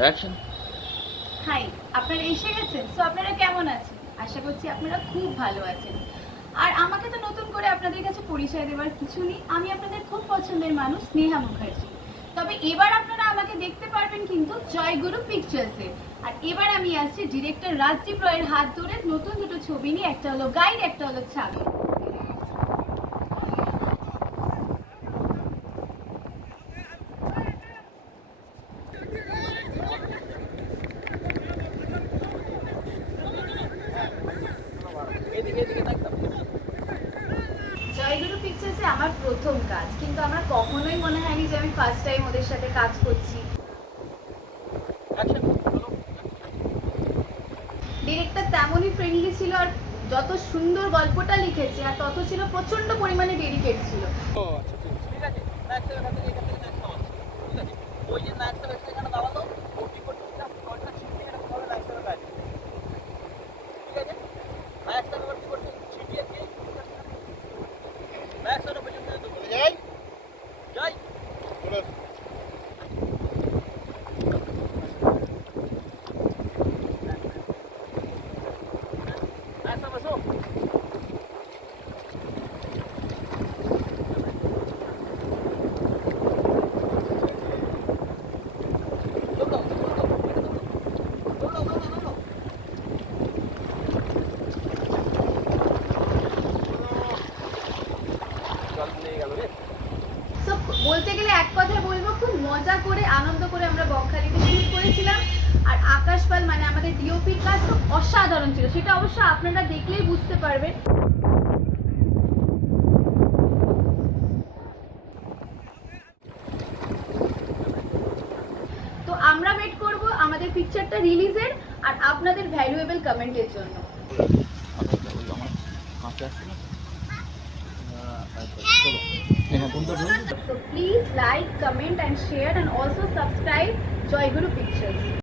Action. High, আপনারা এসে গেছেন। সো আপনারা কেমন আছেন? আশা করছি আপনারা খুব ভালো আছেন। আর আমাকে তো নতুন করে আপনাদের কাছে পরিচয় দেওয়ার কিছু নেই। আমি আপনাদের খুব পছন্দের মানুষ, স্নেহা মুখার্জি। তবে এবার আপনারা আমাকে দেখতে পারবেন কিন্তু জয়গুরু পিকচার্সে। আর এবার আমি আসছি ডিরেক্টর রাজদীপ রয়ের হাত ধরে নতুন দুটো ছবি নিয়ে, একটা হলো গাইড, একটা হলো ছাগল। জয়গুরু পিকচার্সে আমার প্রথম কাজ, কিন্তু আমার কখনোই মনে হয়নি যে আমি ফার্স্ট টাইম ওদের সাথে কাজ করছি। ডিরেক্টর তেমনই ফ্রেন্ডলি ছিল, আর যত সুন্দর গল্পটা লিখেছে আর তত ছিল প্রচন্ড পরিমাণে ডেডিকেট ছিল। ও আচ্ছা, ঠিক আছে। ম্যাক্সের এখান থেকে ম্যাক্স নামাচ্ছি। ঠিক আছে, ওই যে ম্যাক্সের এখানে দাঁড়ালো, ওটি করতে জলটা ছিটিয়ে এটা হবে ম্যাক্সের গায়ে। ঠিক আছে, ম্যাক্সের ওটি করতে ছিটিয়ে দিয়ে ম্যাক্সের পর্যন্ত চলে যাই যাই চলে ম্যাক্স বসো। সো বলতে গেলে এক কথায় বলবো, খুব মজা করে আনন্দ করে আমরা বকখালিতে শুট করেছিলাম। আর আকাশ পাল মানে আমাদের ডিওপির কাজ তো অসাধারণ ছিল, সেটা অবশ্য আপনারা দেখলেই বুঝতে পারবেন। তো আমরা ওয়েট করব আমাদের পিকচারটা রিলিজের আর আপনাদের ভ্যালুয়েবল কমেন্টের জন্য। So please like, comment and share and also subscribe Joy Guru Pictures.